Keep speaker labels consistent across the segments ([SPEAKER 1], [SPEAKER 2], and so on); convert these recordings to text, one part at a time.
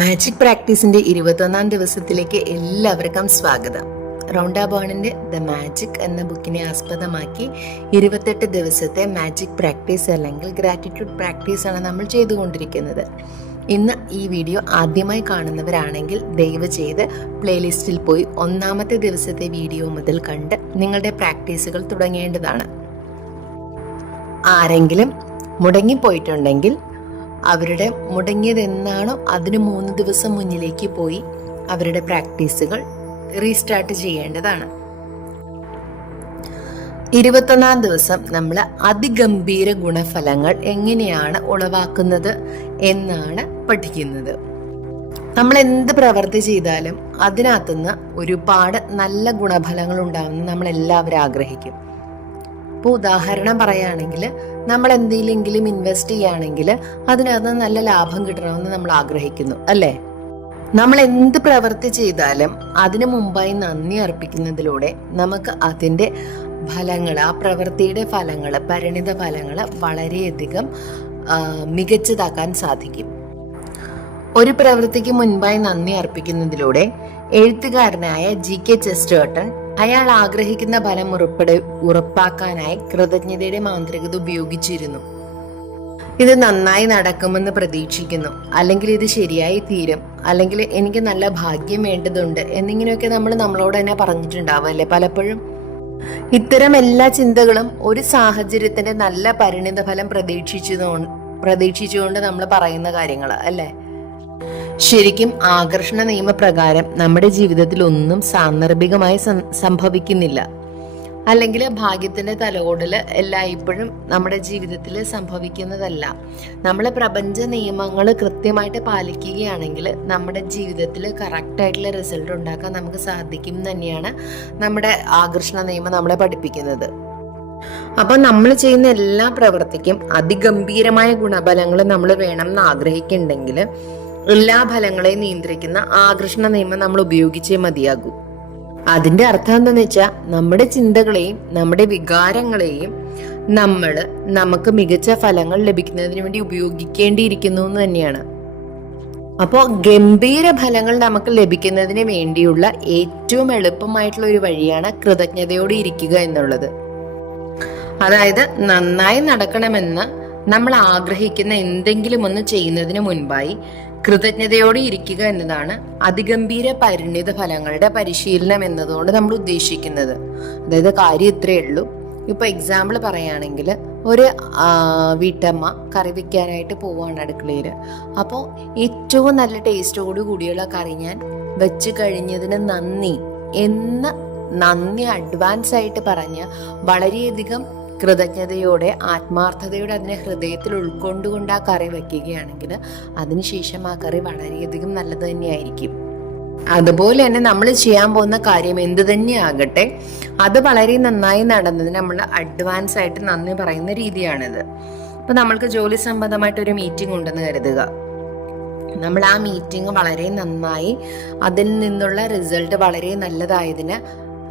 [SPEAKER 1] Magic പ്രാക്ടീസിന്റെ ഇരുപത്തൊന്നാം ദിവസത്തിലേക്ക് എല്ലാവർക്കും സ്വാഗതം. റൗണ്ട ബോണിന്റെ ദ മാജിക് എന്ന ബുക്കിനെ ആസ്പദമാക്കി ഇരുപത്തെട്ട് ദിവസത്തെ മാജിക് പ്രാക്ടീസ് അല്ലെങ്കിൽ ഗ്രാറ്റിറ്റ്യൂഡ് പ്രാക്ടീസ് ആണ് നമ്മൾ ചെയ്തുകൊണ്ടിരിക്കുന്നത്. ഇന്ന് ഈ വീഡിയോ ആദ്യമായി കാണുന്നവരാണെങ്കിൽ ദയവ് ചെയ്ത് പ്ലേലിസ്റ്റിൽ പോയി ഒന്നാമത്തെ ദിവസത്തെ വീഡിയോ മുതൽ കണ്ട് നിങ്ങളുടെ പ്രാക്ടീസുകൾ തുടങ്ങേണ്ടതാണ്. ആരെങ്കിലും മുടങ്ങിപ്പോയിട്ടുണ്ടെങ്കിൽ അവരുടെ മുടങ്ങിയതെന്നാണോ അതിന് മൂന്ന് ദിവസം മുന്നിലേക്ക് പോയി അവരുടെ പ്രാക്ടീസുകൾ റീസ്റ്റാർട്ട് ചെയ്യേണ്ടതാണ്. ഇരുപത്തൊന്നാം ദിവസം നമ്മൾ അതിഗംഭീര ഗുണഫലങ്ങൾ എങ്ങനെയാണ് ഉളവാക്കുന്നത് എന്നാണ് പഠിക്കുന്നത്. നമ്മൾ എന്ത് പ്രവൃത്തി ചെയ്താലും അതിനകത്തുനിന്ന് ഒരുപാട് നല്ല ഗുണഫലങ്ങൾ ഉണ്ടാകുമെന്ന് നമ്മൾ എല്ലാവരും ആഗ്രഹിക്കും. ഇപ്പോൾ ഉദാഹരണം പറയുകയാണെങ്കിൽ നമ്മൾ എന്തെങ്കിലും ഇൻവെസ്റ്റ് ചെയ്യുകയാണെങ്കിൽ അതിനകത്ത് നല്ല ലാഭം കിട്ടണമെന്ന് നമ്മൾ ആഗ്രഹിക്കുന്നു അല്ലേ? നമ്മൾ എന്ത് പ്രവൃത്തി ചെയ്താലും അതിനു മുമ്പായി നന്ദി അർപ്പിക്കുന്നതിലൂടെ നമുക്ക് അതിന്റെ ഫലങ്ങൾ ആ പ്രവൃത്തിയുടെ ഫലങ്ങൾ പരിണിത ഫലങ്ങൾ വളരെയധികം മികച്ചതാക്കാൻ സാധിക്കും. ഒരു പ്രവൃത്തിക്ക് മുൻപായി നന്ദി അർപ്പിക്കുന്നതിലൂടെ എഴുത്തുകാരനായ ജി കെ ചെസ്റ്റേർട്ടൺ അയാൾ ആഗ്രഹിക്കുന്ന ഫലം ഉറപ്പെടെ ഉറപ്പാക്കാനായി കൃതജ്ഞതയുടെ മാന്ത്രികത ഉപയോഗിച്ചിരുന്നു. ഇത് നന്നായി നടക്കുമെന്ന് പ്രതീക്ഷിക്കുന്നു. അല്ലെങ്കിൽ ഇത് ശരിയായി തീരും. അല്ലെങ്കിൽ എനിക്ക് നല്ല ഭാഗ്യം വേണ്ടതുണ്ട് എന്നിങ്ങനെയൊക്കെ നമ്മൾ നമ്മളോട് തന്നെ പറഞ്ഞിട്ടുണ്ടാവും അല്ലേ പലപ്പോഴും? ഇത്തരം എല്ലാ ചിന്തകളും ഒരു സാഹചര്യത്തിന്റെ നല്ല പരിണിത ഫലം പ്രതീക്ഷിച്ചു പ്രതീക്ഷിച്ചുകൊണ്ട് നമ്മൾ പറയുന്ന കാര്യങ്ങൾ അല്ലേ? ശരിക്കും ആകർഷണ നിയമപ്രകാരം നമ്മുടെ ജീവിതത്തിൽ ഒന്നും സാന്ദർഭികമായി സംഭവിക്കുന്നില്ല. അല്ലെങ്കിൽ ഭാഗ്യത്തിന്റെ തലോടൽ എല്ലായ്പ്പോഴും നമ്മുടെ ജീവിതത്തിൽ സംഭവിക്കുന്നതല്ല. നമ്മൾ പ്രപഞ്ച നിയമങ്ങൾ കൃത്യമായിട്ട് പാലിക്കുകയാണെങ്കിൽ നമ്മുടെ ജീവിതത്തിൽ കറക്റ്റായിട്ടുള്ള റിസൾട്ട് ഉണ്ടാക്കാൻ നമുക്ക് സാധിക്കും തന്നെയാണ് നമ്മുടെ ആകർഷണ നിയമം നമ്മളെ പഠിപ്പിക്കുന്നത്. അപ്പൊ നമ്മൾ ചെയ്യുന്ന എല്ലാ പ്രവൃത്തിക്കും അതിഗംഭീരമായ ഗുണഫലങ്ങൾ നമ്മൾ വേണം എന്ന് ആഗ്രഹിക്കുന്നുണ്ടെങ്കിൽ എല്ലാ ഫലങ്ങളെയും നിയന്ത്രിക്കുന്ന ആകർഷണ നിയമം നമ്മൾ ഉപയോഗിച്ചേ മതിയാകൂ. അതിന്റെ അർത്ഥം എന്താന്ന് വെച്ചാൽ നമ്മുടെ ചിന്തകളെയും നമ്മുടെ വികാരങ്ങളെയും നമ്മൾ നമുക്ക് മികച്ച ഫലങ്ങൾ ലഭിക്കുന്നതിന് വേണ്ടി ഉപയോഗിക്കേണ്ടിയിരിക്കുന്നു എന്ന് തന്നെയാണ്. അപ്പോൾ ഗംഭീര ഫലങ്ങൾ നമുക്ക് ലഭിക്കുന്നതിന് വേണ്ടിയുള്ള ഏറ്റവും എളുപ്പമായിട്ടുള്ള ഒരു വഴിയാണ് കൃതജ്ഞതയോടെ ഇരിക്കുക എന്നുള്ളത്. അതായത് നന്നായി നടക്കണമെന്ന് നമ്മൾ ആഗ്രഹിക്കുന്ന എന്തെങ്കിലും ഒന്ന് ചെയ്യുന്നതിന് മുൻപായി കൃതജ്ഞതയോടെ ഇരിക്കുക എന്നതാണ് അതിഗംഭീര പരിണിത ഫലങ്ങളുടെ പരിശീലനം എന്നതുകൊണ്ട് നമ്മൾ ഉദ്ദേശിക്കുന്നത്. അതായത് കാര്യം ഇത്രയേ ഉള്ളൂ. ഇപ്പൊ എക്സാമ്പിൾ പറയുകയാണെങ്കിൽ ഒരു വീട്ടമ്മ കറി വെക്കാനായിട്ട് പോവാണ് അടുക്കളയിൽ അപ്പോൾ ഏറ്റവും നല്ല ടേസ്റ്റോടു കൂടിയുള്ള കറി ഞാൻ വെച്ച് കഴിഞ്ഞതിന് നന്ദി. എന്ന് നന്ദി അഡ്വാൻസ് ആയിട്ട് പറഞ്ഞ് വളരെയധികം കൃതജ്ഞതയോടെ ആത്മാർത്ഥതയോടെ അതിനെ ഹൃദയത്തിൽ ഉൾക്കൊണ്ടുകൊണ്ട് ആ കറി വയ്ക്കുകയാണെങ്കിൽ അതിനുശേഷം ആ കറി വളരെയധികം നല്ലത് തന്നെയായിരിക്കും. അതുപോലെ തന്നെ നമ്മൾ ചെയ്യാൻ പോകുന്ന കാര്യം എന്ത് തന്നെയാകട്ടെ അത് വളരെ നന്നായി നടന്നതിന് നമ്മൾ അഡ്വാൻസ് ആയിട്ട് നന്ദി പറയുന്ന രീതിയാണിത്. ഇപ്പൊ നമ്മൾക്ക് ജോലി സംബന്ധമായിട്ട് ഒരു മീറ്റിംഗ് ഉണ്ടെന്ന് കരുതുക. നമ്മൾ ആ മീറ്റിംഗ് വളരെ നന്നായി അതിൽ നിന്നുള്ള റിസൾട്ട് വളരെ നല്ലതായതിന്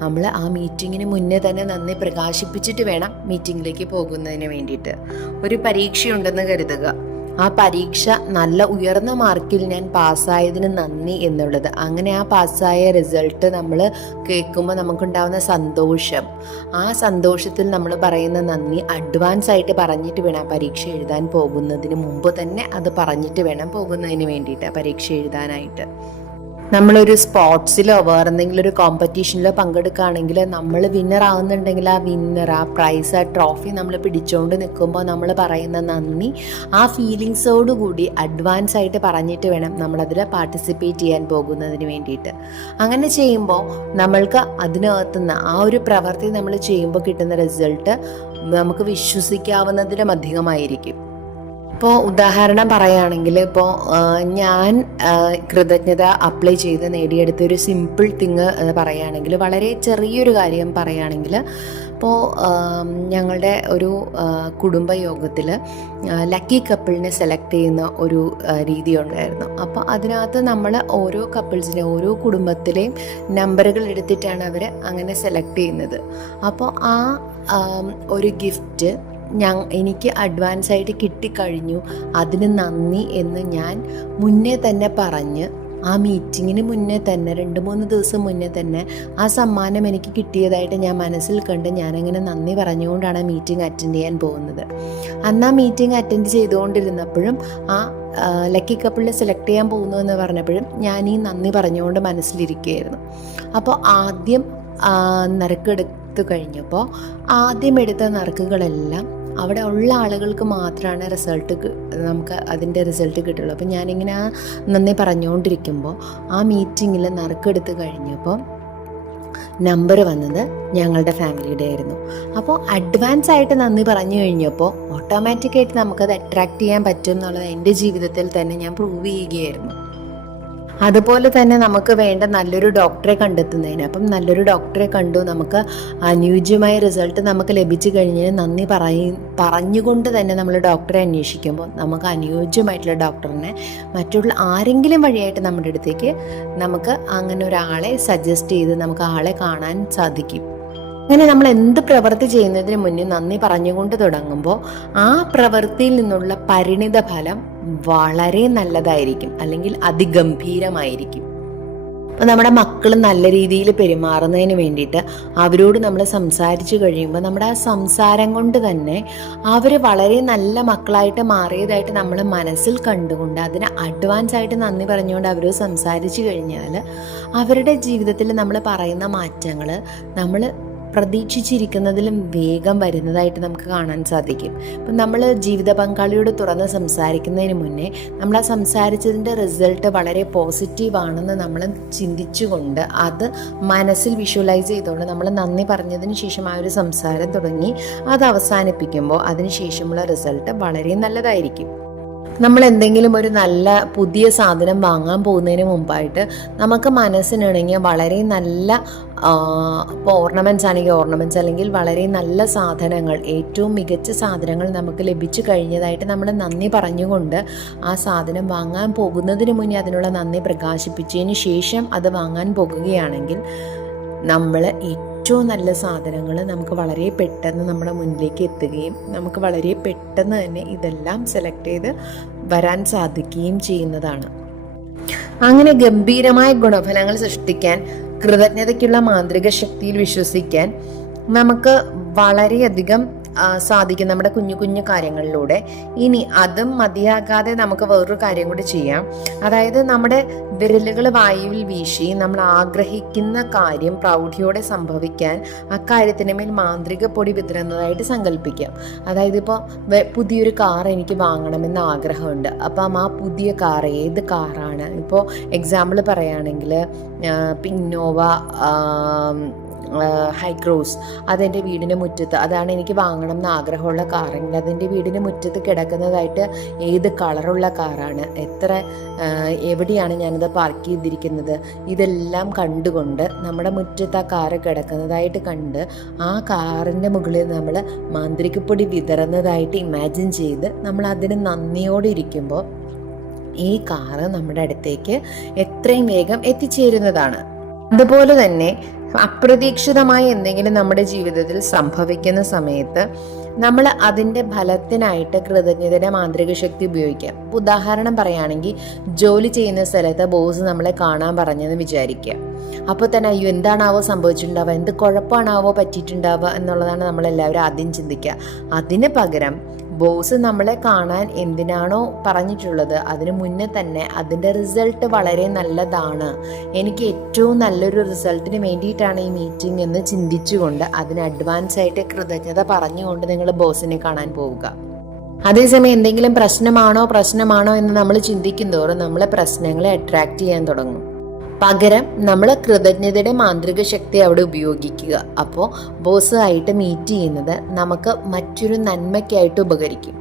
[SPEAKER 1] നമ്മൾ ആ മീറ്റിങ്ങിന് മുന്നേ തന്നെ നന്ദി പ്രകാശിപ്പിച്ചിട്ട് വേണം മീറ്റിങ്ങിലേക്ക് പോകുന്നതിന് വേണ്ടിയിട്ട്. ഒരു പരീക്ഷയുണ്ടെന്ന് കരുതുക. ആ പരീക്ഷ നല്ല ഉയർന്ന മാർക്കിൽ ഞാൻ പാസ്സായതിന് നന്ദി എന്നുള്ളത്. അങ്ങനെ ആ പാസ്സായ റിസൾട്ട് നമ്മൾ കേൾക്കുമ്പോൾ നമുക്കുണ്ടാവുന്ന സന്തോഷം. ആ സന്തോഷത്തിൽ നമ്മൾ പറയുന്ന നന്ദി അഡ്വാൻസ് ആയിട്ട് പറഞ്ഞിട്ട് വേണം പരീക്ഷ എഴുതാൻ പോകുന്നതിന്. മുമ്പ് തന്നെ അത് പറഞ്ഞിട്ട് വേണം പോകുന്നതിന് വേണ്ടിയിട്ട് പരീക്ഷ എഴുതാനായിട്ട്. നമ്മളൊരു സ്പോർട്സിലോ വേറെ എന്തെങ്കിലും ഒരു കോമ്പറ്റീഷനിലോ പങ്കെടുക്കുകയാണെങ്കിൽ നമ്മൾ വിന്നർ ആവുന്നുണ്ടെങ്കിൽ ആ വിന്നർ ആ പ്രൈസ് ആ ട്രോഫി നമ്മൾ പിടിച്ചുകൊണ്ട് നിൽക്കുമ്പോൾ നമ്മൾ പറയുന്ന നന്ദി. ആ ഫീലിങ്സോടുകൂടി അഡ്വാൻസ് ആയിട്ട് പറഞ്ഞിട്ട് വേണം നമ്മളതിൽ പാർട്ടിസിപ്പേറ്റ് ചെയ്യാൻ പോകുന്നതിന് വേണ്ടിയിട്ട്. അങ്ങനെ ചെയ്യുമ്പോൾ നമ്മൾക്ക് അതിനകത്തുനിന്ന് ആ ഒരു പ്രവൃത്തി നമ്മൾ ചെയ്യുമ്പോൾ കിട്ടുന്ന റിസൾട്ട് നമുക്ക് വിശ്വസിക്കാവുന്നതിലും അധികമായിരിക്കും. ഇപ്പോൾ ഉദാഹരണം പറയുകയാണെങ്കിൽ ഇപ്പോൾ ഞാൻ കൃതജ്ഞത അപ്ലൈ ചെയ്ത് നേടിയെടുത്ത ഒരു സിമ്പിൾ തിങ് എന്ന് പറയുകയാണെങ്കിൽ വളരെ ചെറിയൊരു കാര്യം പറയുകയാണെങ്കിൽ ഇപ്പോൾ ഞങ്ങളുടെ ഒരു കുടുംബ കുടുംബയോഗത്തിൽ ലക്കി കപ്പിളിനെ സെലക്ട് ചെയ്യുന്ന ഒരു രീതി ഉണ്ടായിരുന്നു. അപ്പോൾ അതിനകത്ത് നമ്മൾ ഓരോ കപ്പിൾസിനെ ഓരോ കുടുംബത്തിലെയും നമ്പറുകൾ എടുത്തിട്ടാണ് അവർ അങ്ങനെ സെലക്ട് ചെയ്യുന്നത്. അപ്പോൾ ആ ഒരു ഗിഫ്റ്റ് ഞാൻ എനിക്ക് അഡ്വാൻസ് ആയിട്ട് കിട്ടിക്കഴിഞ്ഞു. അതിന് നന്ദി എന്ന് ഞാൻ മുന്നേ തന്നെ പറഞ്ഞ് ആ മീറ്റിങ്ങിന് മുന്നേ തന്നെ രണ്ട് മൂന്ന് ദിവസം മുന്നേ തന്നെ ആ സമ്മാനം എനിക്ക് കിട്ടിയതായിട്ട് ഞാൻ മനസ്സിൽ കണ്ട് ഞാനങ്ങനെ നന്ദി പറഞ്ഞുകൊണ്ടാണ് ആ മീറ്റിംഗ് അറ്റൻഡ് ചെയ്യാൻ പോകുന്നത്. അന്ന് ആ മീറ്റിംഗ് അറ്റൻഡ് ചെയ്തുകൊണ്ടിരുന്നപ്പോഴും ആ ലക്കി കപ്പിളിനെ സെലക്ട് ചെയ്യാൻ പോകുന്നു എന്ന് പറഞ്ഞപ്പോഴും ഞാൻ ഈ നന്ദി പറഞ്ഞുകൊണ്ട് മനസ്സിലിരിക്കുകയായിരുന്നു. അപ്പോൾ ആദ്യം നിരക്കെടുത്തു കഴിഞ്ഞപ്പോൾ ആദ്യം എടുത്ത നറുക്കുകളെല്ലാം അവിടെ ഉള്ള ആളുകൾക്ക് മാത്രമാണ് റിസൾട്ട് നമുക്ക് അതിന്റെ റിസൾട്ട് കിട്ടുള്ളൂ. അപ്പം ഞാനിങ്ങനെ ആ നന്ദി പറഞ്ഞുകൊണ്ടിരിക്കുമ്പോൾ ആ മീറ്റിങ്ങിൽ നറുക്കെടുത്ത് കഴിഞ്ഞപ്പോൾ നമ്പർ വന്നത് ഞങ്ങളുടെ ഫാമിലിയുടെ ആയിരുന്നു. അപ്പോൾ അഡ്വാൻസ് ആയിട്ട് നന്ദി പറഞ്ഞു കഴിഞ്ഞപ്പോൾ ഓട്ടോമാറ്റിക്കായിട്ട് നമുക്കത് അട്രാക്റ്റ് ചെയ്യാൻ പറ്റും എന്നുള്ളത് എന്റെ ജീവിതത്തിൽ തന്നെ ഞാൻ പ്രൂവ് ചെയ്യുകയായിരുന്നു. അതുപോലെ തന്നെ നമുക്ക് വേണ്ട നല്ലൊരു ഡോക്ടറെ കണ്ടെത്തുന്നതിന്. അപ്പം നല്ലൊരു ഡോക്ടറെ കണ്ടു നമുക്ക് അനുയോജ്യമായ റിസൾട്ട് നമുക്ക് ലഭിച്ചു കഴിഞ്ഞാൽ നന്ദി പറയു പറഞ്ഞുകൊണ്ട് തന്നെ നമ്മൾ ഡോക്ടറെ അന്വേഷിക്കുമ്പോൾ നമുക്ക് അനുയോജ്യമായിട്ടുള്ള ഡോക്ടറിനെ മറ്റുള്ള ആരെങ്കിലും വഴിയായിട്ട് നമ്മുടെ അടുത്തേക്ക് നമുക്ക് അങ്ങനെ ഒരാളെ സജസ്റ്റ് ചെയ്ത് നമുക്ക് ആളെ കാണാൻ സാധിക്കും. അങ്ങനെ നമ്മൾ എന്ത് പ്രവൃത്തി ചെയ്യുന്നതിന് മുന്നേ നന്ദി പറഞ്ഞുകൊണ്ട് തുടങ്ങുമ്പോൾ ആ പ്രവൃത്തിയിൽ നിന്നുള്ള പരിണിത ഫലം വളരെ നല്ലതായിരിക്കും അല്ലെങ്കിൽ അതിഗംഭീരമായിരിക്കും. അപ്പോൾ നമ്മുടെ മക്കൾ നല്ല രീതിയിൽ പെരുമാറുന്നതിന് വേണ്ടിയിട്ട് അവരോട് നമ്മൾ സംസാരിച്ചു കഴിയുമ്പോൾ നമ്മുടെ ആ സംസാരം കൊണ്ട് തന്നെ അവർ വളരെ നല്ല മക്കളായിട്ട് മാറിയതായിട്ട് നമ്മൾ മനസ്സിൽ കണ്ടുകൊണ്ട് അതിന് അഡ്വാൻസ് ആയിട്ട് നന്ദി പറഞ്ഞുകൊണ്ട് അവരോട് സംസാരിച്ചു കഴിഞ്ഞാൽ അവരുടെ ജീവിതത്തിൽ നമ്മൾ പറയുന്ന മാറ്റങ്ങൾ നമ്മൾ പ്രതീക്ഷിച്ചിരിക്കുന്നതിലും വേഗം വരുന്നതായിട്ട് നമുക്ക് കാണാൻ സാധിക്കും. ഇപ്പം നമ്മൾ ജീവിത പങ്കാളിയോട് തുറന്ന് സംസാരിക്കുന്നതിന് മുന്നേ നമ്മൾ ആ സംസാരിച്ചതിന്റെ റിസൾട്ട് വളരെ പോസിറ്റീവ് ആണെന്ന് നമ്മൾ ചിന്തിച്ചുകൊണ്ട് അത് മനസ്സിൽ വിഷ്വലൈസ് ചെയ്തുകൊണ്ട് നമ്മൾ നന്ദി പറഞ്ഞതിന് ശേഷം ആ ഒരു സംസാരം തുടങ്ങി അത് അവസാനിപ്പിക്കുമ്പോൾ അതിന് ശേഷമുള്ള റിസൾട്ട് വളരെ നല്ലതായിരിക്കും. നമ്മൾ എന്തെങ്കിലും ഒരു നല്ല പുതിയ സാധനം വാങ്ങാൻ പോകുന്നതിന് മുമ്പായിട്ട് നമുക്ക് മനസ്സിനിണങ്ങിയ വളരെ നല്ല ഇപ്പോൾ ഓർണമെന്റ്സ് ആണെങ്കിൽ ഓർണമെന്റ്സ് അല്ലെങ്കിൽ വളരെ നല്ല സാധനങ്ങൾ ഏറ്റവും മികച്ച സാധനങ്ങൾ നമുക്ക് ലഭിച്ചു കഴിഞ്ഞതായിട്ട് നമ്മൾ നന്ദി പറഞ്ഞുകൊണ്ട് ആ സാധനം വാങ്ങാൻ പോകുന്നതിന് മുന്നേ അതിനുള്ള നന്ദി പ്രകാശിപ്പിച്ചതിന് ശേഷം അത് വാങ്ങാൻ പോകുകയാണെങ്കിൽ നമ്മൾ ഏറ്റവും നല്ല സാധനങ്ങൾ നമുക്ക് വളരെ പെട്ടെന്ന് നമ്മുടെ മുന്നിലേക്ക് എത്തുകയും നമുക്ക് വളരെ പെട്ടെന്ന് തന്നെ ഇതെല്ലാം സെലക്ട് ചെയ്ത് വരാൻ സാധിക്കുകയും ചെയ്യുന്നതാണ്. അങ്ങനെ ഗംഭീരമായ ഗുണഫലങ്ങൾ സൃഷ്ടിക്കാൻ കൃതജ്ഞതയ്ക്കുള്ള മാന്ത്രിക ശക്തിയിൽ വിശ്വസിക്കാൻ നമുക്ക് വളരെയധികം സാധിക്കും നമ്മുടെ കുഞ്ഞു കുഞ്ഞു കാര്യങ്ങളിലൂടെ. ഇനി അതും മതിയാകാതെ നമുക്ക് വേറൊരു കാര്യം കൂടി ചെയ്യാം. അതായത് നമ്മുടെ വിരലുകൾ വായുവിൽ വീശി നമ്മൾ ആഗ്രഹിക്കുന്ന കാര്യം പ്രൗഢിയോടെ സംഭവിക്കാൻ അക്കാര്യത്തിന് മേൽ മാന്ത്രിക പൊടി വിതരുന്നതായിട്ട് സങ്കല്പിക്കാം. അതായത് ഇപ്പോൾ പുതിയൊരു കാർ എനിക്ക് വാങ്ങണമെന്ന് ആഗ്രഹമുണ്ട്. അപ്പം ആ പുതിയ കാർ ഏത് കാറാണ്? ഇപ്പോൾ എക്സാമ്പിൾ പറയുകയാണെങ്കിൽ പിന്നോവ ഹൈക്രോസ് അതെന്റെ വീടിന്റെ മുറ്റത്ത്. അതാണ് എനിക്ക് വാങ്ങണം എന്ന് ആഗ്രഹമുള്ള കാറെങ്കിൽ അതെന്റെ വീടിന്റെ മുറ്റത്ത് കിടക്കുന്നതായിട്ട് ഏത് കളറുള്ള കാറാണ്? എത്ര എവിടെയാണ് ഞാനത് പാർക്ക് ചെയ്തിരിക്കുന്നത്? ഇതെല്ലാം കണ്ടുകൊണ്ട് നമ്മുടെ മുറ്റത്ത് ആ കാറ് കിടക്കുന്നതായിട്ട് കണ്ട് ആ കാറിന്റെ മുകളിൽ നമ്മൾ മാന്ത്രികപ്പൊടി വിതറുന്നതായിട്ട് ഇമാജിൻ ചെയ്ത് നമ്മൾ അതിന് നന്ദിയോടെ ഇരിക്കുമ്പോൾ ഈ കാറ് നമ്മുടെ അടുത്തേക്ക് എത്രയും വേഗം എത്തിച്ചേരുന്നതാണ്. അതുപോലെ തന്നെ അപ്രതീക്ഷിതമായ എന്തെങ്കിലും നമ്മുടെ ജീവിതത്തിൽ സംഭവിക്കുന്ന സമയത്ത് നമ്മൾ അതിന്റെ ഫലത്തിനായിട്ട് കൃതജ്ഞതയുടെ മാന്ത്രിക ശക്തി ഉപയോഗിക്കാം. ഉദാഹരണം പറയുകയാണെങ്കിൽ ജോലി ചെയ്യുന്ന സ്ഥലത്ത് ബോസ് നമ്മളെ കാണാൻ പറഞ്ഞെന്ന് വിചാരിക്കുക. അപ്പോൾ തന്നെ അയ്യോ എന്താണാവോ സംഭവിച്ചിട്ടുണ്ടാവുക? എന്ത് കുഴപ്പമാണാവോ പറ്റിയിട്ടുണ്ടാവുക എന്നുള്ളതാണ് നമ്മളെല്ലാവരും ആദ്യം ചിന്തിക്കുക. അതിന് പകരം ബോസ് നമ്മളെ കാണാൻ എന്തിനാണോ പറഞ്ഞിട്ടുള്ളത്? അതിന് മുന്നേ തന്നെ അതിന്റെ റിസൾട്ട് വളരെ നല്ലതാണ്. എനിക്ക് ഏറ്റവും നല്ലൊരു റിസൾട്ടിന് വേണ്ടിയിട്ടാണ് ഈ മീറ്റിംഗ് എന്ന് ചിന്തിച്ചുകൊണ്ട് അതിന് അഡ്വാൻസ് ആയിട്ട് കൃതജ്ഞത പറഞ്ഞുകൊണ്ട് നിങ്ങൾ ബോസിനെ കാണാൻ പോവുക. അതേസമയം എന്തെങ്കിലും പ്രശ്നമാണോ പ്രശ്നമാണോ എന്ന് നമ്മൾ ചിന്തിക്കും തോറും നമ്മളെ പ്രശ്നങ്ങളെ അട്രാക്റ്റ് ചെയ്യാൻ തുടങ്ങും. പകരം നമ്മൾ കൃതജ്ഞതയുടെ മാന്ത്രിക ശക്തി അവിടെ ഉപയോഗിക്കുക. അപ്പോൾ ബോസുമായിട്ട് മീറ്റ് ചെയ്യുന്നത് നമുക്ക് മറ്റൊരു നന്മയ്ക്കായിട്ട് ഉപകരിക്കും.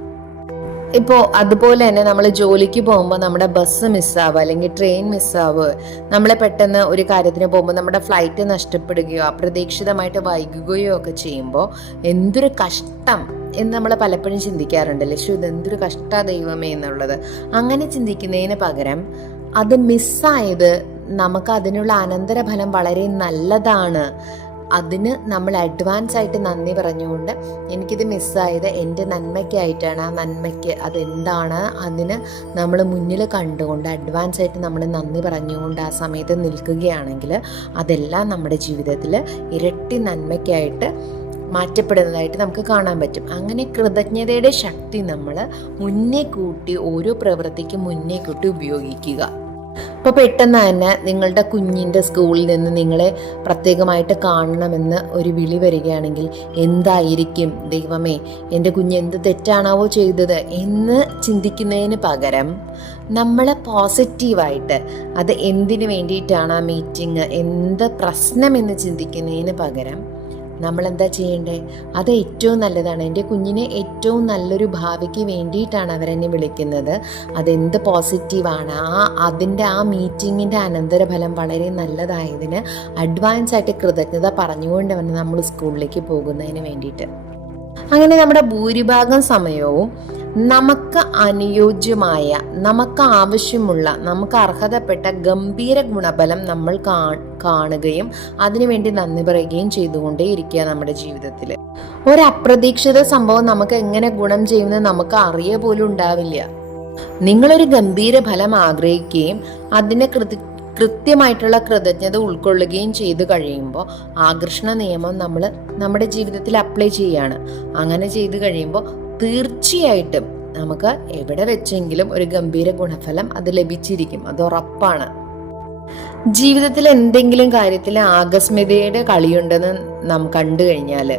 [SPEAKER 1] ഇപ്പോൾ അതുപോലെ തന്നെ നമ്മൾ ജോലിക്ക് പോകുമ്പോൾ നമ്മുടെ ബസ് മിസ്സാവുക അല്ലെങ്കിൽ ട്രെയിൻ മിസ്സാവുക നമ്മളെ പെട്ടെന്ന് ഒരു കാര്യത്തിന് പോകുമ്പോൾ നമ്മുടെ ഫ്ലൈറ്റ് നഷ്ടപ്പെടുകയോ അപ്രതീക്ഷിതമായിട്ട് വൈകുകയോ ഒക്കെ ചെയ്യുമ്പോൾ എന്തൊരു കഷ്ടം എന്ന് നമ്മൾ പലപ്പോഴും ചിന്തിക്കാറുണ്ടല്ലേ ശോ ഇതെന്തൊരു കഷ്ട ദൈവമേ എന്നുള്ളത്. അങ്ങനെ ചിന്തിക്കുന്നതിന് പകരം അത് മിസ്സായത് നമുക്ക് അതിനുള്ള അനന്തരഫലം വളരെ നല്ലതാണ്. അതിന് നമ്മൾ അഡ്വാൻസ് ആയിട്ട് നന്ദി പറഞ്ഞുകൊണ്ട് എനിക്കിത് മിസ്സായത് എന്റെ നന്മയ്ക്കായിട്ടാണ്. ആ നന്മയ്ക്ക് അതെന്താണ് അതിന് നമ്മൾ മുന്നിൽ കണ്ടുകൊണ്ട് അഡ്വാൻസ് ആയിട്ട് നമ്മൾ നന്ദി പറഞ്ഞുകൊണ്ട് ആ സമയത്ത് നിൽക്കുകയാണെങ്കിൽ അതെല്ലാം നമ്മുടെ ജീവിതത്തിൽ ഇരട്ടി നന്മയ്ക്കായിട്ട് മാറ്റപ്പെടുന്നതായിട്ട് നമുക്ക് കാണാൻ പറ്റും. അങ്ങനെ കൃതജ്ഞതയുടെ ശക്തി നമ്മൾ മുന്നേ കൂട്ടി ഓരോ പ്രവൃത്തിക്കും മുന്നേ കൂട്ടി ഉപയോഗിക്കുക. അപ്പോൾ പെട്ടെന്ന് തന്നെ നിങ്ങളുടെ കുഞ്ഞിന്റെ സ്കൂളിൽ നിന്ന് നിങ്ങളെ പ്രത്യേകമായിട്ട് കാണണമെന്ന് ഒരു വിളി വരികയാണെങ്കിൽ എന്തായിരിക്കും? ദൈവമേ എന്റെ കുഞ്ഞ് എന്ത് തെറ്റാണാവോ ചെയ്തത് എന്ന് ചിന്തിക്കുന്നതിന് പകരം നമ്മൾ പോസിറ്റീവായിട്ട് അത് എന്തിനു വേണ്ടിയിട്ടാണ് ആ മീറ്റിംഗ് എന്ത് പ്രശ്നമെന്ന് ചിന്തിക്കുന്നതിന് പകരം നമ്മൾ എന്താ ചെയ്യേണ്ടേ? അത് ഏറ്റവും നല്ലതാണ്. എന്റെ കുഞ്ഞിനെ ഏറ്റവും നല്ലൊരു ഭാവിക്ക് വേണ്ടിയിട്ടാണ് അവരെന്നെ വിളിക്കുന്നത്. അതെന്ത് പോസിറ്റീവാണ്? ആ അതിന്റെ ആ മീറ്റിങ്ങിന്റെ അനന്തരഫലം വളരെ നല്ലതായതിന് അഡ്വാൻസ് ആയിട്ട് കൃതജ്ഞത പറഞ്ഞുകൊണ്ട് വന്ന് നമ്മൾ സ്കൂളിലേക്ക് പോകുന്നതിന് വേണ്ടിയിട്ട്. അങ്ങനെ നമ്മുടെ ഭൂരിഭാഗം സമയവും നമുക്ക് അനുയോജ്യമായ നമുക്ക് ആവശ്യമുള്ള നമുക്ക് അർഹതപ്പെട്ട ഗംഭീര ഗുണബലം നമ്മൾ കാണുകയും അതിനുവേണ്ടി നന്ദി പറയുകയും ചെയ്തുകൊണ്ടേ ഇരിക്കുക നമ്മുടെ ജീവിതത്തിൽ ഒരു അപ്രതീക്ഷിത സംഭവം നമുക്ക് എങ്ങനെ ഗുണം ചെയ്യുമെന്ന് നമുക്ക് അറിയ പോലും ഉണ്ടാവില്ല. നിങ്ങളൊരു ഗംഭീര ഫലം ആഗ്രഹിക്കുകയും അതിനെ കൃതി കൃത്യമായിട്ടുള്ള കൃതജ്ഞത ഉൾക്കൊള്ളുകയും ചെയ്തു കഴിയുമ്പോൾ ആകർഷണ നിയമം നമ്മൾ നമ്മുടെ ജീവിതത്തിൽ അപ്ലൈ ചെയ്യാണ്. അങ്ങനെ ചെയ്തു കഴിയുമ്പോൾ തീർച്ചയായിട്ടും നമുക്ക് എവിടെ വെച്ചെങ്കിലും ഒരു ഗംഭീര ഗുണഫലം അത് ലഭിച്ചിരിക്കും. അത് ഉറപ്പാണ്. ജീവിതത്തിൽ എന്തെങ്കിലും കാര്യത്തിൽ ആകസ്മികതയുടെ കളിയുണ്ടെന്ന് നാം കണ്ടു കഴിഞ്ഞാൽ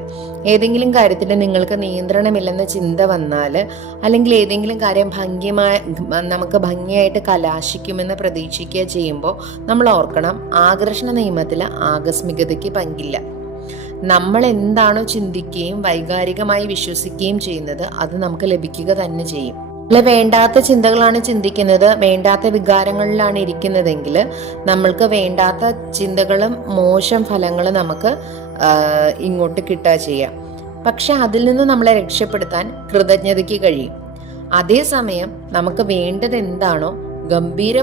[SPEAKER 1] ഏതെങ്കിലും കാര്യത്തിൽ നിങ്ങൾക്ക് നിയന്ത്രണമില്ലെന്ന ചിന്ത വന്നാൽ അല്ലെങ്കിൽ ഏതെങ്കിലും കാര്യം ഭംഗിമായ നമുക്ക് ഭംഗിയായിട്ട് കലാശിക്കുമെന്ന് പ്രതീക്ഷിക്കുക ചെയ്യുമ്പോൾ നമ്മൾ ഓർക്കണം ആകർഷണ നിയമത്തിൽ ആകസ്മികതയ്ക്ക് പങ്കില്ല. നമ്മൾ എന്താണോ ചിന്തിക്കുകയും വൈകാരികമായി വിശ്വസിക്കുകയും ചെയ്യുന്നത് അത് നമുക്ക് ലഭിക്കുക തന്നെ ചെയ്യും. നമ്മൾ വേണ്ടാത്ത ചിന്തകളാണ് ചിന്തിക്കുന്നത് വേണ്ടാത്ത വികാരങ്ങളിലാണ് ഇരിക്കുന്നതെങ്കിൽ നമ്മൾക്ക് വേണ്ടാത്ത ചിന്തകളും മോശം ഫലങ്ങളും നമുക്ക് ഇങ്ങോട്ട് കിട്ടുക ചെയ്യാം. പക്ഷെ അതിൽ നിന്ന് നമ്മളെ രക്ഷപ്പെടുത്താൻ കൃതജ്ഞതയ്ക്ക് കഴിയും. അതേസമയം നമുക്ക് വേണ്ടത് എന്താണോ ഗംഭീര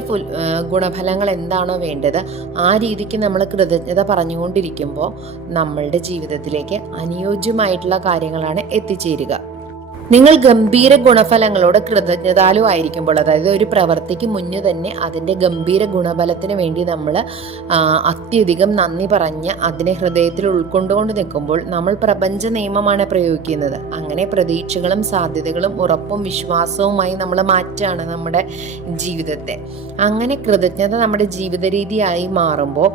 [SPEAKER 1] ഗുണഫലങ്ങൾ എന്താണോ വേണ്ടത് ആ രീതിക്ക് നമ്മൾ കൃതജ്ഞത പറഞ്ഞുകൊണ്ടിരിക്കുമ്പോൾ നമ്മളുടെ ജീവിതത്തിലേക്ക് അനുയോജ്യമായിട്ടുള്ള കാര്യങ്ങളാണ് എത്തിച്ചേരുക. നിങ്ങൾ ഗംഭീര ഗുണഫലങ്ങളോട് കൃതജ്ഞതാലു ആയിരിക്കുമ്പോൾ അതായത് ഒരു പ്രവൃത്തിക്ക് മുന്നേ തന്നെ അതിന്റെ ഗംഭീര ഗുണഫലത്തിന് വേണ്ടി നമ്മൾ അത്യധികം നന്ദി പറഞ്ഞ് അതിനെ ഹൃദയത്തിൽ ഉൾക്കൊണ്ടുകൊണ്ട് നിൽക്കുമ്പോൾ നമ്മൾ പ്രപഞ്ച നിയമമാണ് പ്രയോഗിക്കുന്നത്. അങ്ങനെ പ്രതീക്ഷകളും സാധ്യതകളും ഉറപ്പും വിശ്വാസവുമായി നമ്മൾ മാറ്റാണ് നമ്മുടെ ജീവിതത്തെ. അങ്ങനെ കൃതജ്ഞത നമ്മുടെ ജീവിത രീതിയായി മാറുമ്പോൾ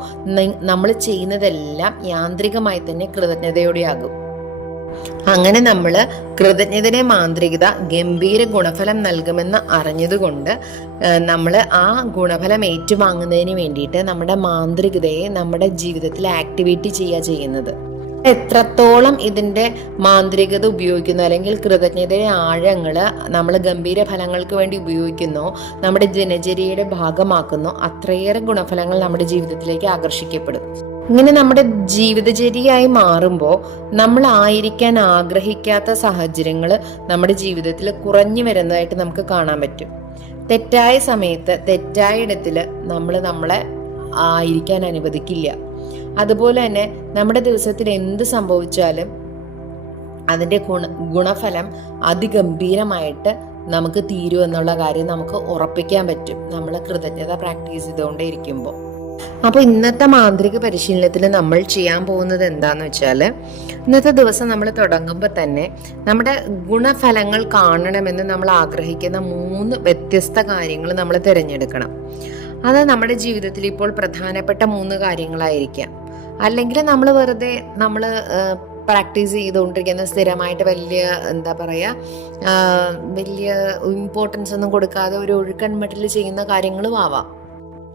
[SPEAKER 1] നമ്മൾ ചെയ്യുന്നതെല്ലാം യാന്ത്രികമായി തന്നെ കൃതജ്ഞതയോടെയാകും. അങ്ങനെ നമ്മൾ കൃതജ്ഞതയുടെ മാന്ത്രികത ഗംഭീര ഗുണഫലം നൽകുമെന്ന് അറിഞ്ഞതുകൊണ്ട് നമ്മൾ ആ ഗുണഫലം ഏറ്റുവാങ്ങുന്നതിന് വേണ്ടിയിട്ട് നമ്മുടെ മാന്ത്രികതയെ നമ്മുടെ ജീവിതത്തിൽ ആക്ടിവേറ്റ് ചെയ്യുക ചെയ്യുന്നത്. എത്രത്തോളം ഇതിന്റെ മാന്ത്രികത ഉപയോഗിക്കുന്നു അല്ലെങ്കിൽ കൃതജ്ഞതയുടെ ആഴങ്ങൾ നമ്മൾ ഗംഭീര ഫലങ്ങൾക്ക് വേണ്ടി ഉപയോഗിക്കുന്നു നമ്മുടെ ദിനചര്യയുടെ ഭാഗമാക്കുന്നു അത്രയേറെ ഗുണഫലങ്ങൾ നമ്മുടെ ജീവിതത്തിലേക്ക് ആകർഷിക്കപ്പെടും. ഇങ്ങനെ നമ്മുടെ ജീവിതചര്യയായി മാറുമ്പോൾ നമ്മൾ ആയിരിക്കാൻ ആഗ്രഹിക്കാത്ത സാഹചര്യങ്ങൾ നമ്മുടെ ജീവിതത്തിൽ കുറഞ്ഞു വരുന്നതായിട്ട് നമുക്ക് കാണാൻ പറ്റും. തെറ്റായ സമയത്ത് തെറ്റായ ഇടത്തിൽ നമ്മൾ നമ്മളെ ആയിരിക്കാൻ അനുവദിക്കില്ല. അതുപോലെ തന്നെ നമ്മുടെ ദിവസത്തിൽ എന്ത് സംഭവിച്ചാലും അതിന്റെ ഗുണ ഗുണഫലം അതിഗംഭീരമായിട്ട് നമുക്ക് തീരുമെന്നുള്ള കാര്യം നമുക്ക് ഉറപ്പിക്കാൻ പറ്റും. നമ്മൾ കൃതജ്ഞത പ്രാക്ടീസ് ചെയ്തുകൊണ്ടേ ഇരിക്കുമ്പോൾ അപ്പോൾ ഇന്നത്തെ മാന്ത്രിക പരിശീലനത്തിൽ നമ്മൾ ചെയ്യാൻ പോകുന്നത് എന്താന്ന് വെച്ചാൽ ഇന്നത്തെ ദിവസം നമ്മൾ തുടങ്ങുമ്പോൾ തന്നെ നമ്മുടെ ഗുണഫലങ്ങൾ കാണണമെന്ന് നമ്മൾ ആഗ്രഹിക്കുന്ന മൂന്ന് വ്യത്യസ്ത കാര്യങ്ങൾ നമ്മൾ തിരഞ്ഞെടുക്കണം. അത് നമ്മുടെ ജീവിതത്തിൽ ഇപ്പോൾ പ്രധാനപ്പെട്ട മൂന്ന് കാര്യങ്ങളായിരിക്കാം. അല്ലെങ്കിൽ നമ്മൾ വെറുതെ നമ്മൾ പ്രാക്ടീസ് ചെയ്തുകൊണ്ടിരിക്കുന്ന സ്ഥിരമായിട്ട് വലിയ എന്താ പറയുക വലിയ ഇമ്പോർട്ടൻസ് ഒന്നും കൊടുക്കാതെ ഒരു ഒഴുക്കൺമട്ടിൽ ചെയ്യുന്ന കാര്യങ്ങളും ആവാം.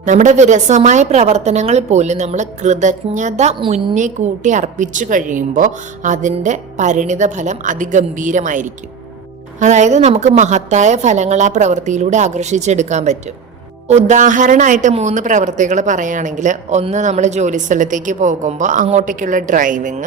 [SPEAKER 1] നമ്മുടെ വിരസമായ പ്രവർത്തനങ്ങളിൽ പോലും നമ്മൾ കൃതജ്ഞത മുന്നേ കൂട്ടി അർപ്പിച്ചു കഴിയുമ്പോൾ അതിന്റെ പരിണിത ഫലം അതിഗംഭീരമായിരിക്കും. അതായത് നമുക്ക് മഹത്തായ ഫലങ്ങൾ ആ പ്രവൃത്തിയിലൂടെ ആകർഷിച്ചെടുക്കാൻ പറ്റും. ഉദാഹരണമായിട്ട് മൂന്ന് പ്രവൃത്തികൾ പറയുകയാണെങ്കിൽ ഒന്ന് നമ്മൾ ജോലിസ്ഥലത്തേക്ക് പോകുമ്പോൾ അങ്ങോട്ടേക്കുള്ള ഡ്രൈവിങ്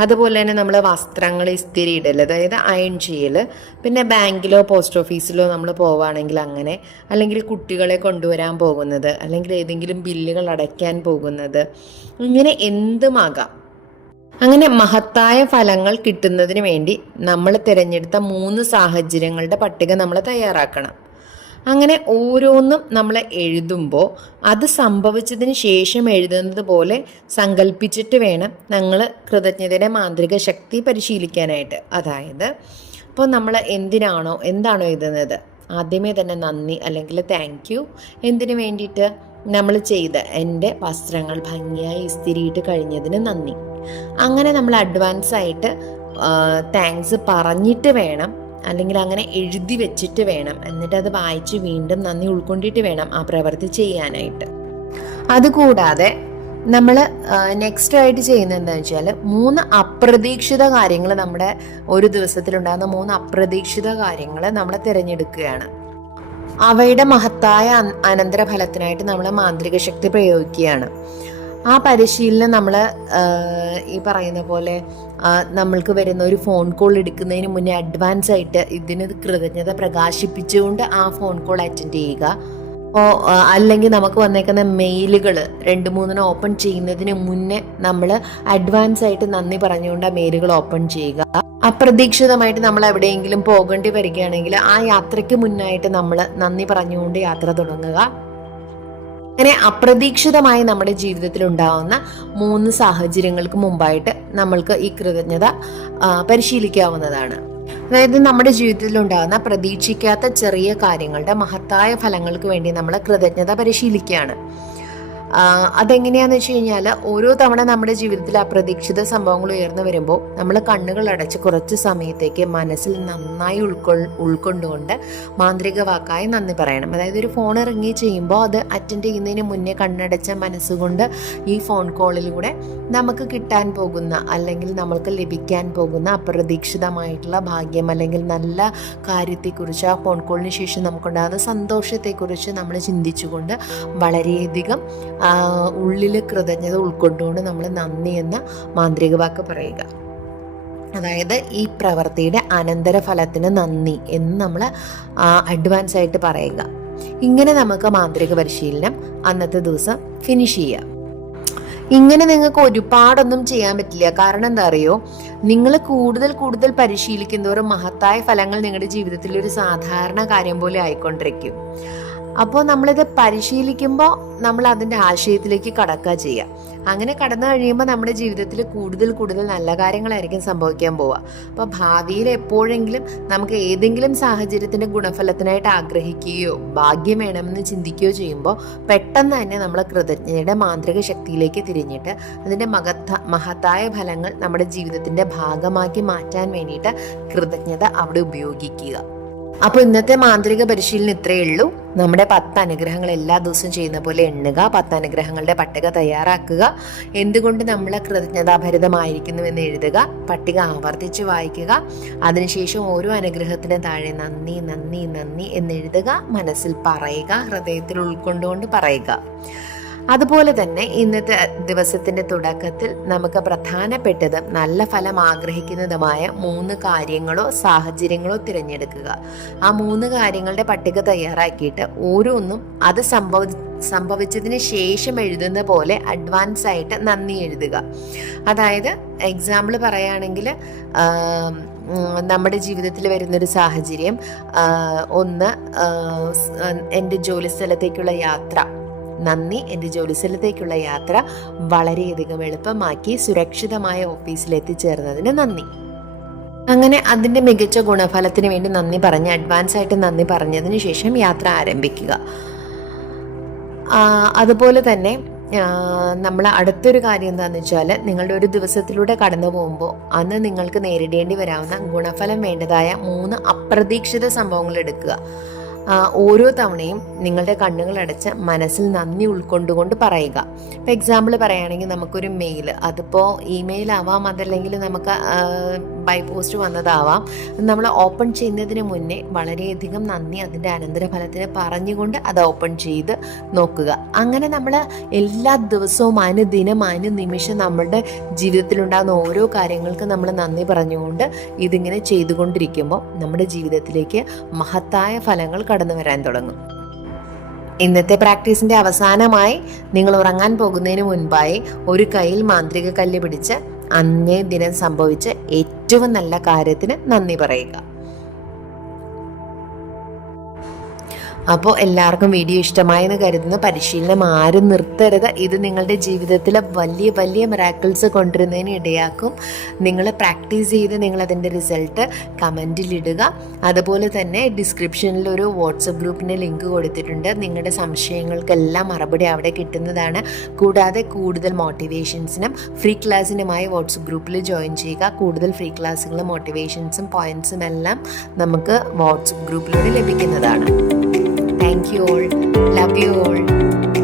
[SPEAKER 1] അതുപോലെ തന്നെ നമ്മൾ വസ്ത്രങ്ങൾ ഇസ്തിരി ഇടൽ അതായത് അയൺ ചെയ്യൽ പിന്നെ ബാങ്കിലോ പോസ്റ്റ് ഓഫീസിലോ നമ്മൾ പോവുകയാണെങ്കിൽ അങ്ങനെ അല്ലെങ്കിൽ കുട്ടികളെ കൊണ്ടുവരാൻ പോകുന്നത് അല്ലെങ്കിൽ ഏതെങ്കിലും ബില്ലുകൾ അടയ്ക്കാൻ പോകുന്നത് ഇങ്ങനെ എന്തുമാകാം അങ്ങനെ മഹത്തായ ഫലങ്ങൾ കിട്ടുന്നതിന് വേണ്ടി നമ്മൾ തിരഞ്ഞെടുത്ത മൂന്ന് സാഹചര്യങ്ങളുടെ പട്ടിക നമ്മൾ തയ്യാറാക്കണം. അങ്ങനെ ഓരോന്നും നമ്മൾ എഴുതുമ്പോൾ അത് സംഭവിച്ചതിന് ശേഷം എഴുതുന്നത് പോലെ സങ്കല്പിച്ചിട്ട് വേണം ഞങ്ങൾ കൃതജ്ഞതയുടെ മാന്ത്രിക ശക്തി പരിശീലിക്കാനായിട്ട്. അതായത് ഇപ്പോൾ നമ്മൾ എന്തിനാണോ എന്താണോ എഴുതുന്നത്? ആദ്യമേ തന്നെ നന്ദി അല്ലെങ്കിൽ താങ്ക് യു എന്തിനു വേണ്ടിയിട്ട്? നമ്മൾ ചെയ്ത എന്റെ വസ്ത്രങ്ങൾ ഭംഗിയായി ഇസ്തിരിയിട്ട് കഴിഞ്ഞതിന് നന്ദി. അങ്ങനെ നമ്മൾ അഡ്വാൻസ് ആയിട്ട് താങ്ക്സ് പറഞ്ഞിട്ട് വേണം അല്ലെങ്കിൽ അങ്ങനെ എഴുതി വെച്ചിട്ട് വേണം. എന്നിട്ട് അത് വായിച്ച് വീണ്ടും നന്ദി ഉൾക്കൊണ്ടിട്ട് വേണം ആ പ്രവൃത്തി ചെയ്യാനായിട്ട്. അതുകൂടാതെ നമ്മൾ നെക്സ്റ്റ് ആയിട്ട് ചെയ്യുന്നത് എന്താണെന്ന് വെച്ചാൽ മൂന്ന് അപ്രതീക്ഷിത കാര്യങ്ങൾ നമ്മുടെ ഒരു ദിവസത്തിലുണ്ടാകുന്ന മൂന്ന് അപ്രതീക്ഷിത കാര്യങ്ങൾ നമ്മൾ തിരഞ്ഞെടുക്കുകയാണ്. അവയുടെ മഹത്തായ അനന്തരഫലത്തിനായിട്ട് നമ്മൾ മാന്ത്രിക ശക്തി പ്രയോഗിക്കുകയാണ്. ആ പരിശീലനം നമ്മൾ ഈ പറയുന്ന പോലെ നമ്മൾക്ക് വരുന്ന ഒരു ഫോൺ കോൾ എടുക്കുന്നതിന് മുന്നേ അഡ്വാൻസ് ആയിട്ട് ഇതിന് കൃതജ്ഞത പ്രകാശിപ്പിച്ചുകൊണ്ട് ആ ഫോൺ കോൾ അറ്റൻഡ് ചെയ്യുക. ഓ അല്ലെങ്കിൽ നമുക്ക് വന്നേക്കുന്ന മെയിലുകൾ രണ്ട് മൂന്നെണ്ണം ഓപ്പൺ ചെയ്യുന്നതിന് മുന്നേ നമ്മൾ അഡ്വാൻസ് ആയിട്ട് നന്ദി പറഞ്ഞുകൊണ്ട് ആ മെയിലുകൾ ഓപ്പൺ ചെയ്യുക. അപ്രതീക്ഷിതമായിട്ട് നമ്മൾ എവിടെയെങ്കിലും പോകേണ്ടി വരികയാണെങ്കിൽ ആ യാത്രയ്ക്ക് മുന്നായിട്ട് നമ്മൾ നന്ദി പറഞ്ഞുകൊണ്ട് യാത്ര തുടങ്ങുക. അങ്ങനെ അപ്രതീക്ഷിതമായി നമ്മുടെ ജീവിതത്തിൽ ഉണ്ടാവുന്ന മൂന്ന് സാഹചര്യങ്ങൾക്ക് മുമ്പായിട്ട് നമ്മൾക്ക് ഈ കൃതജ്ഞത പരിശീലിക്കാവുന്നതാണ്. അതായത് നമ്മുടെ ജീവിതത്തിൽ ഉണ്ടാകുന്ന പ്രതീക്ഷിക്കാത്ത ചെറിയ കാര്യങ്ങളുടെ മഹത്തായ ഫലങ്ങൾക്ക് വേണ്ടി നമ്മൾ കൃതജ്ഞത പരിശീലിക്കുകയാണ്. ആ, അതെങ്ങനെയാന്ന് വെച്ച് കഴിഞ്ഞാൽ ഓരോ തവണ നമ്മുടെ ജീവിതത്തിൽ അപ്രതീക്ഷിത സംഭവങ്ങൾ ഉയർന്നു വരുമ്പോൾ നമ്മൾ കണ്ണുകൾ അടച്ച് കുറച്ച് സമയത്തേക്ക് മനസ്സിൽ നന്നായി ഉൾക്കൊ ഉൾക്കൊണ്ടുകൊണ്ട് മാന്ത്രിക വാക്കായി നന്ദി പറയണം. അതായത് ഒരു ഫോൺ ഇറങ്ങി ചെയ്യുമ്പോൾ അത് അറ്റൻഡ് ചെയ്യുന്നതിന് മുന്നേ കണ്ണടച്ച മനസ്സുകൊണ്ട് ഈ ഫോൺ കോളിലൂടെ നമുക്ക് കിട്ടാൻ പോകുന്ന അല്ലെങ്കിൽ നമ്മൾക്ക് ലഭിക്കാൻ പോകുന്ന അപ്രതീക്ഷിതമായിട്ടുള്ള ഭാഗ്യം അല്ലെങ്കിൽ നല്ല കാര്യത്തെക്കുറിച്ച് ആ ഫോൺ കോളിന് ശേഷം നമുക്കുണ്ടാകുന്ന സന്തോഷത്തെക്കുറിച്ച് നമ്മൾ ചിന്തിച്ചുകൊണ്ട് വളരെയധികം ഉള്ളിൽ കൃതജ്ഞത ഉൾക്കൊണ്ടുകൊണ്ട് നമ്മൾ നന്ദി എന്ന മാന്ത്രിക വാക്ക് പറയുക. അതായത് ഈ പ്രവൃത്തിയുടെ അനന്തരഫലത്തിന് നന്ദി എന്ന് നമ്മൾ അഡ്വാൻസ് ആയിട്ട് പറയുക. ഇങ്ങനെ നമുക്ക് മാന്ത്രിക പരിശീലനം അന്നത്തെ ദിവസം ഫിനിഷ് ചെയ്യാം. ഇങ്ങനെ നിങ്ങൾക്ക് ഒരുപാടൊന്നും ചെയ്യാൻ പറ്റില്ല. കാരണം എന്താ അറിയോ? നിങ്ങൾ കൂടുതൽ കൂടുതൽ പരിശീലിക്കുന്നതോറും മഹത്തായ ഫലങ്ങൾ നിങ്ങളുടെ ജീവിതത്തിൽ ഒരു സാധാരണ കാര്യം പോലെ ആയിക്കൊണ്ടിരിക്കും. അപ്പോൾ നമ്മളിത് പരിശീലിക്കുമ്പോൾ നമ്മൾ അതിന്റെ ആശയത്തിലേക്ക് കടക്കുക ചെയ്യുക അങ്ങനെ കടന്നു കഴിയുമ്പോൾ നമ്മുടെ ജീവിതത്തിൽ കൂടുതൽ കൂടുതൽ നല്ല കാര്യങ്ങളായിരിക്കും സംഭവിക്കാൻ പോവുക അപ്പോൾ ഭാവിയിൽ എപ്പോഴെങ്കിലും നമുക്ക് ഏതെങ്കിലും സാഹചര്യത്തിന്റെ ഗുണഫലത്തിനായിട്ട് ആഗ്രഹിക്കുകയോ ഭാഗ്യം വേണമെന്ന് ചിന്തിക്കുകയോ ചെയ്യുമ്പോൾ പെട്ടെന്ന് തന്നെ നമ്മൾ കൃതജ്ഞതയുടെ മാന്ത്രിക ശക്തിയിലേക്ക് തിരിഞ്ഞിട്ട് അതിന്റെ മഹത്ത മഹത്തായ ഫലങ്ങൾ നമ്മുടെ ജീവിതത്തിന്റെ ഭാഗമാക്കി മാറ്റാൻ വേണ്ടിയിട്ട് കൃതജ്ഞത അവിടെ ഉപയോഗിക്കുക. അപ്പോൾ ഇന്നത്തെ മാന്ത്രിക പരിശീലനം ഇത്രയേ ഉള്ളൂ. നമ്മുടെ പത്ത് അനുഗ്രഹങ്ങൾ എല്ലാ ദിവസവും ചെയ്യുന്ന പോലെ എണ്ണുക പത്ത് അനുഗ്രഹങ്ങളുടെ പട്ടിക തയ്യാറാക്കുക. എന്തുകൊണ്ട് നമ്മൾ കൃതജ്ഞതാഭരിതമായിരിക്കുന്നുവെന്ന് എഴുതുക പട്ടിക ആവർത്തിച്ച് വായിക്കുക. അതിനുശേഷം ഓരോ അനുഗ്രഹത്തിന് താഴെ നന്ദി നന്ദി നന്ദി എന്നെഴുതുക മനസ്സിൽ പറയുക ഹൃദയത്തിൽ ഉൾക്കൊണ്ടുകൊണ്ട് പറയുക. അതുപോലെ തന്നെ ഇന്നത്തെ ദിവസത്തിന്റെ തുടക്കത്തിൽ നമുക്ക് പ്രധാനപ്പെട്ടതും നല്ല ഫലം ആഗ്രഹിക്കുന്നതുമായ മൂന്ന് കാര്യങ്ങളോ സാഹചര്യങ്ങളോ തിരഞ്ഞെടുക്കുക. ആ മൂന്ന് കാര്യങ്ങളുടെ പട്ടിക തയ്യാറാക്കിയിട്ട് ഓരോന്നും അത് സംഭവ സംഭവിച്ചതിന് ശേഷം എഴുതുന്ന പോലെ അഡ്വാൻസ് ആയിട്ട് നന്ദി എഴുതുക. അതായത് എക്സാമ്പിൾ പറയുകയാണെങ്കിൽ നമ്മുടെ ജീവിതത്തിൽ വരുന്നൊരു സാഹചര്യം ഒന്ന് എന്റെ ജോലി സ്ഥലത്തേക്കുള്ള യാത്ര. നന്ദി. എന്റെ ജോലിസ്ഥലത്തേക്കുള്ള യാത്ര വളരെയധികം എളുപ്പമാക്കി സുരക്ഷിതമായ ഓഫീസിൽ എത്തിച്ചേർന്നതിന് നന്ദി. അങ്ങനെ അതിന്റെ മികച്ച ഗുണഫലത്തിന് വേണ്ടി നന്ദി പറഞ്ഞ് അഡ്വാൻസ് ആയിട്ട് നന്ദി പറഞ്ഞതിന് ശേഷം യാത്ര ആരംഭിക്കുക. അതുപോലെ തന്നെ നമ്മൾ അടുത്തൊരു കാര്യം എന്താണെന്ന് വെച്ചാൽ നിങ്ങളുടെ ഒരു ദിവസത്തിലൂടെ കടന്നു പോകുമ്പോൾ അന്ന് നിങ്ങൾക്ക് നേരിടേണ്ടി വരാവുന്ന ഗുണഫലം വേണ്ടതായ മൂന്ന് അപ്രതീക്ഷിത സംഭവങ്ങൾ എടുക്കുക. ഓരോ തവണയും നിങ്ങളുടെ കണ്ണുകൾ അടച്ച് മനസ്സിൽ നന്ദി ഉൾക്കൊണ്ടുകൊണ്ട് പറയുക. ഇപ്പം എക്സാമ്പിൾ പറയുകയാണെങ്കിൽ നമുക്കൊരു മെയിൽ അതിപ്പോൾ ഇമെയിൽ ആവാം അതല്ലെങ്കിൽ നമുക്ക് ബൈ പോസ്റ്റ് വന്നതാവാം. നമ്മൾ ഓപ്പൺ ചെയ്യുന്നതിന് മുന്നേ വളരെയധികം നന്ദി അതിന്റെ അനന്തരഫലത്തിന് പറഞ്ഞുകൊണ്ട് അത് ഓപ്പൺ ചെയ്ത് നോക്കുക. അങ്ങനെ നമ്മൾ എല്ലാ ദിവസവും അനുദിനം അനുനിമിഷം നമ്മുടെ ജീവിതത്തിലുണ്ടാകുന്ന ഓരോ കാര്യങ്ങൾക്കും നമ്മൾ നന്ദി പറഞ്ഞുകൊണ്ട് ഇതിങ്ങനെ ചെയ്തുകൊണ്ടിരിക്കുമ്പോൾ നമ്മുടെ ജീവിതത്തിലേക്ക് മഹത്തായ ഫലങ്ങൾ കടന്നു വരാൻ തുടങ്ങും. ഇന്നത്തെ പ്രാക്ടീസിന്റെ അവസാനമായി നിങ്ങൾ ഉറങ്ങാൻ പോകുന്നതിന് മുൻപായി ഒരു കയ്യിൽ മാന്ത്രിക കല്ല് പിടിച്ച് അന്നേ ദിനം സംഭവിച്ച ഏറ്റവും നല്ല കാര്യത്തിന് നന്ദി പറയുക. അപ്പോൾ എല്ലാവർക്കും വീഡിയോ ഇഷ്ടമായെന്ന് കരുതുന്ന. പരിശീലനം ആരും നിർത്തരുത്. ഇത് നിങ്ങളുടെ ജീവിതത്തിലെ വലിയ വലിയ മിറാക്കിൾസ് കൊണ്ടുവരുന്നതിന് ഇടയാക്കും. നിങ്ങൾ പ്രാക്ടീസ് ചെയ്ത് നിങ്ങളതിന്റെ റിസൾട്ട് കമന്റിലിടുക അതുപോലെ തന്നെ ഡിസ്ക്രിപ്ഷനിൽ ഒരു വാട്സപ്പ് ഗ്രൂപ്പിന്റെ ലിങ്ക് കൊടുത്തിട്ടുണ്ട്. നിങ്ങളുടെ സംശയങ്ങൾക്കെല്ലാം മറുപടി അവിടെ കിട്ടുന്നതാണ്. കൂടാതെ കൂടുതൽ മോട്ടിവേഷൻസിനും ഫ്രീ ക്ലാസ്സിനുമായി വാട്സപ്പ് ഗ്രൂപ്പിൽ ജോയിൻ ചെയ്യുക. കൂടുതൽ ഫ്രീ ക്ലാസ്സുകളും മോട്ടിവേഷൻസും പോയിന്റ്സും എല്ലാം നമുക്ക് വാട്സപ്പ് ഗ്രൂപ്പിലൂടെ ലഭിക്കുന്നതാണ്. Thank you. Love you all.